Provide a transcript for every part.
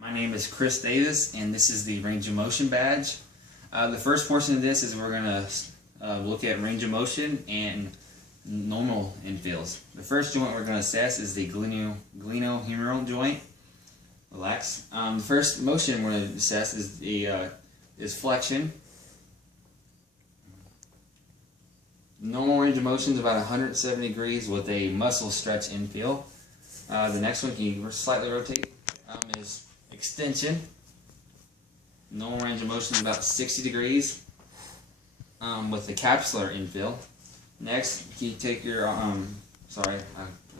My name is Chris Davis, and this is the range of motion badge. The first portion of this is we're going to look at range of motion and normal infills. The first joint we're going to assess is the glenohumeral joint. Relax. The first motion we're going to assess is flexion. Normal range of motion is about 170 degrees with a muscle stretch infill. The next one, can you slightly rotate, is extension. Normal range of motion is about 60 degrees with the capsular infill. Next, you take your, I'll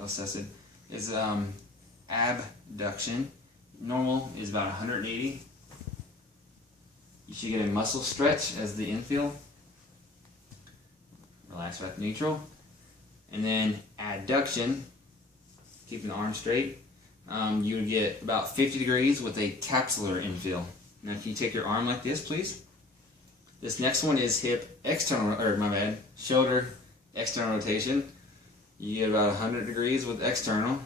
assess it, is abduction. Normal is about 180. You should get a muscle stretch as the infill. Relax back to neutral. And then adduction, keeping the arm straight. You would get about 50 degrees with a capsular infill. Now can you take your arm like this, please? This next one is hip external, shoulder external rotation. You get about 100 degrees with external.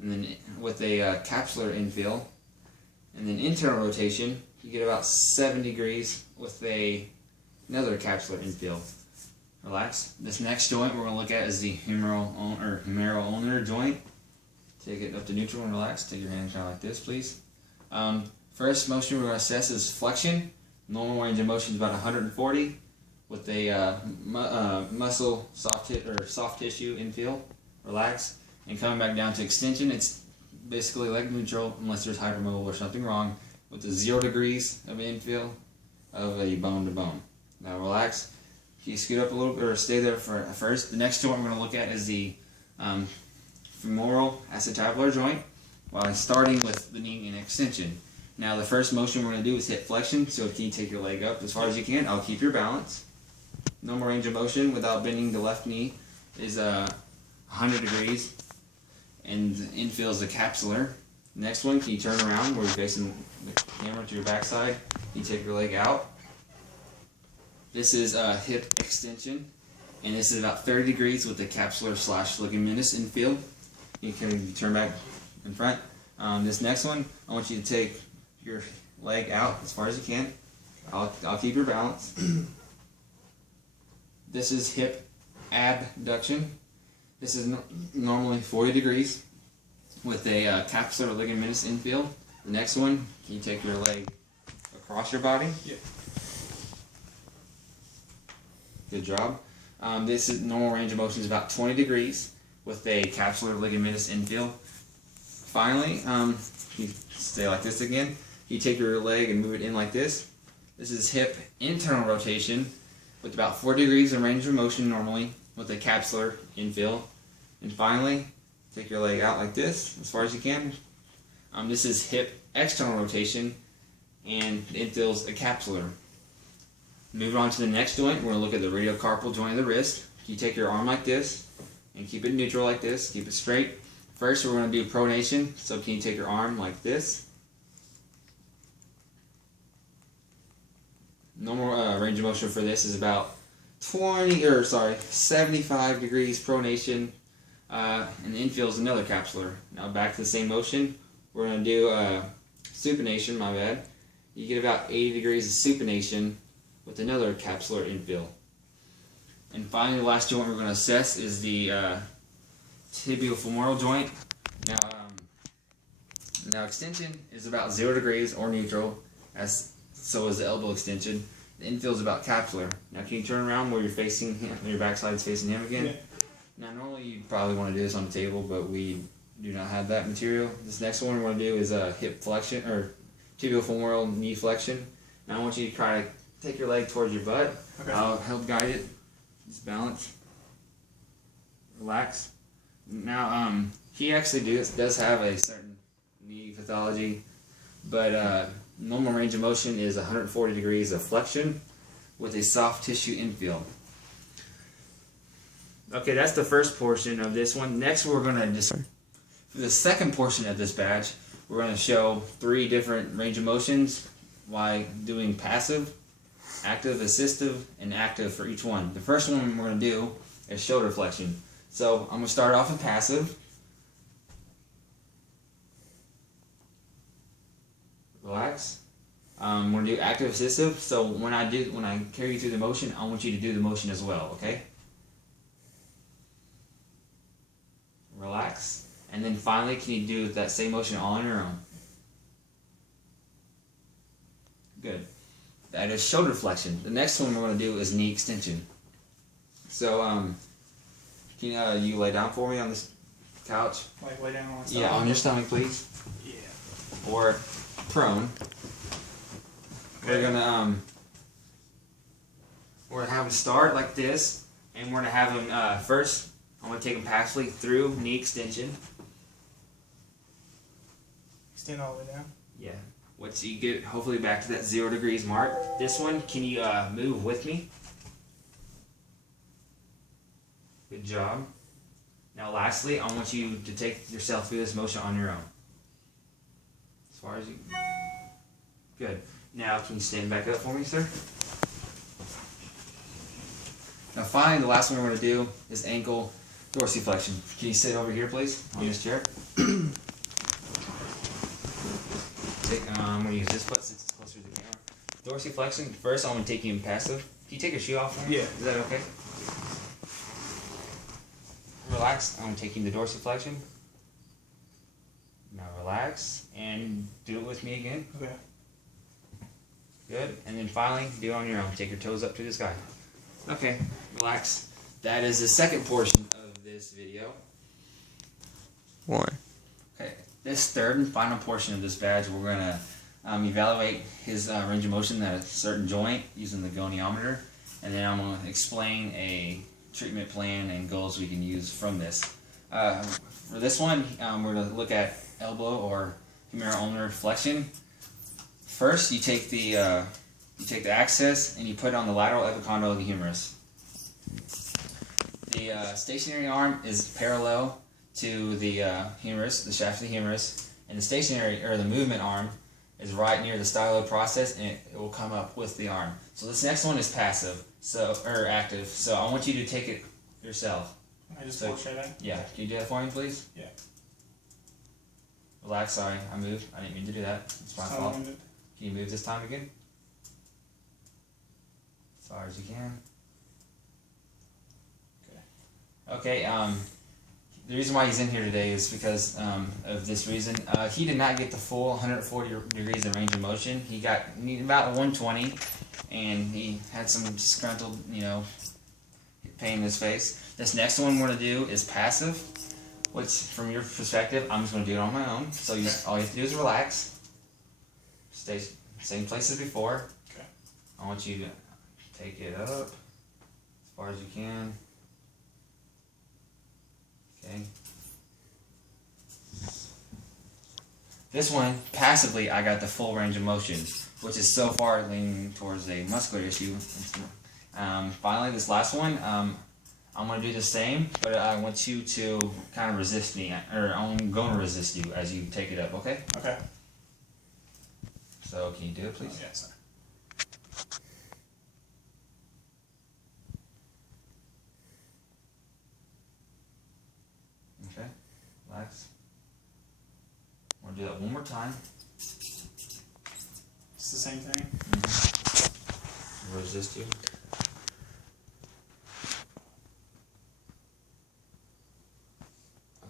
And then with a capsular infill. And then internal rotation, you get about 70 degrees with another capsular infill. Relax. This next joint we're going to look at is the humeral-ulnar joint. Take it up to neutral and relax. Take your hand kind of like this, please. First motion we're going to assess is flexion. Normal range of motion is about 140 with a muscle soft tissue infill. Relax. And coming back down to extension, it's basically leg neutral unless there's hypermobile or something wrong with the 0 degrees of infill of a bone to bone. Now relax. You scoot up a little bit or stay there for first. The next joint we're going to look at is the femoral acetabular joint, while starting with the knee and extension. Now the first motion we're going to do is hip flexion, so if you take your leg up as far as you can, I'll keep your balance. Normal range of motion without bending the left knee is 100 degrees, and the infill is the capsular. Next one, can you turn around where you're facing the camera to your backside? You take your leg out. This is hip extension, and this is about 30 degrees with the capsular / ligamentous infill. You can turn back in front. This next one, I want you to take your leg out as far as you can. I'll keep your balance. This is hip abduction. This is normally 40 degrees with a capsular ligamentous infill. The next one, can you take your leg across your body? Yeah. Good job. This is normal range of motion is about 20 degrees with a capsular ligamentous infill. Finally, you stay like this again. You take your leg and move it in like this. This is hip internal rotation with about 4 degrees of range of motion normally with a capsular infill. And finally, take your leg out like this as far as you can. This is hip external rotation, and the infill's a capsular. Move on to the next joint. We're going to look at the radiocarpal joint of the wrist. You take your arm like this and keep it neutral like this. Keep it straight. First, we're going to do pronation. So can you take your arm like this? Normal range of motion for this is about 75 degrees pronation, and the infill is another capsular. Now back to the same motion. We're going to do supination. You get about 80 degrees of supination with another capsular infill. And finally, the last joint we're going to assess is the tibiofemoral joint. Now extension is about 0 degrees or neutral, so is the elbow extension. The infill is about capsular. Now can you turn around where you're facing him, your backside is facing him again? Yeah. Now normally you'd probably want to do this on the table, but we do not have that material. This next one we're going to do is a hip flexion, or tibiofemoral knee flexion. Now I want you to try to take your leg towards your butt. Okay. I'll help guide it. Just balance. Relax. Now, he actually does have a certain knee pathology, but normal range of motion is 140 degrees of flexion with a soft tissue infill. Okay, that's the first portion of this one. Next, we're going to for the second portion of this badge, we're going to show 3 different range of motions while doing passive, active, assistive, and active for each one. The first one we're going to do is shoulder flexion. So I'm going to start off with passive. we're gonna do active assistive. So when I carry you through the motion, I want you to do the motion as well. Okay. Relax, and then finally, can you do that same motion all on your own? Good. That is shoulder flexion. The next one we're going to do is knee extension. So, can you lay down for me on this couch? Like lay down on my stomach? Yeah, on your stomach, please. Yeah. Or prone. Okay. We're gonna have him start like this, and we're gonna have him first. I'm gonna take him passively through knee extension. Extend all the way down. Yeah. Once you get hopefully back to that 0 degrees mark. This one, can you move with me? Good job. Now lastly, I want you to take yourself through this motion on your own. As far as you... Good. Now can you stand back up for me, sir? Now finally, the last one we're going to do is ankle dorsiflexion. Can you sit over here, please, on this chair? I'm going to use this foot since it's closer to the camera. Dorsiflexion. First, I'm going to take you in passive. Can you take your shoe off for me? Yeah. Is that okay? Relax. I'm going to take you in the dorsiflexion. Now relax and do it with me again. Okay. Good. And then finally, do it on your own. Take your toes up to the sky. Okay. Relax. That is the second portion of this video. Okay. This third and final portion of this badge, we're going to evaluate his range of motion at a certain joint using the goniometer, and then I'm going to explain a treatment plan and goals we can use from this. For this one, we're going to look at elbow or humeral-ulnar flexion. First, you take the axis and you put it on the lateral epicondyle of the humerus. The stationary arm is parallel to the humerus, the shaft of the humerus, and the stationary or the movement arm is right near the stylo process, and it will come up with the arm. So this next one is passive, or active. So I want you to take it yourself. I just bullshit that? Yeah, can you do that for me, please? Yeah. Relax. Sorry, I moved. I didn't mean to do that. It's my fault. Can you move this time again? As far as you can. Okay. The reason why he's in here today is because of this reason. He did not get the full 140 degrees of range of motion. He got about 120, and he had some disgruntled, pain in his face. This next one we're going to do is passive, which, from your perspective, I'm just going to do it on my own. So all you have to do is relax. Stay same place as before. Okay. I want you to take it up as far as you can. Okay. This one, passively, I got the full range of motion, which is so far leaning towards a muscular issue. Finally, this last one, I'm going to do the same, but I want you to kind of resist me, or I'm going to resist you as you take it up, okay? Okay. So, can you do it, please? Yes, sir. Okay, relax. I'm going to do that one more time. It's the same thing? Mm-hmm. Resist you.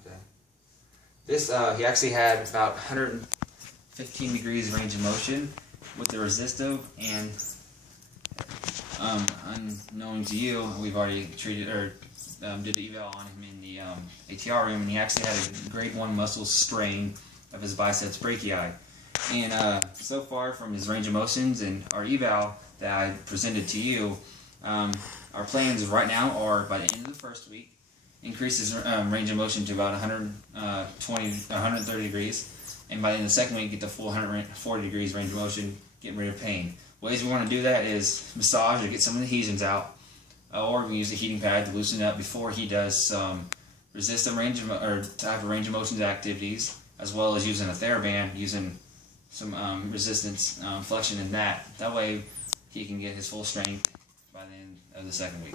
Okay. This, he actually had about 115 degrees range of motion with the resistive, and unknown to you, we've already treated or did the eval on him in the ATR room, and he actually had a grade 1 muscle strain of his biceps brachii. And so far from his range of motions and our eval that I presented to you, our plans right now are by the end of the first week, increase his range of motion to about 130 degrees, and by the end of the second week, get the full 140 degrees range of motion, getting rid of pain. Ways we want to do that is massage to get some adhesions out, or we can use a heating pad to loosen up before he does some resistant range of, or type of range of motions activities, as well as using a TheraBand, using some resistance flexion in that. That way he can get his full strength by the end of the second week.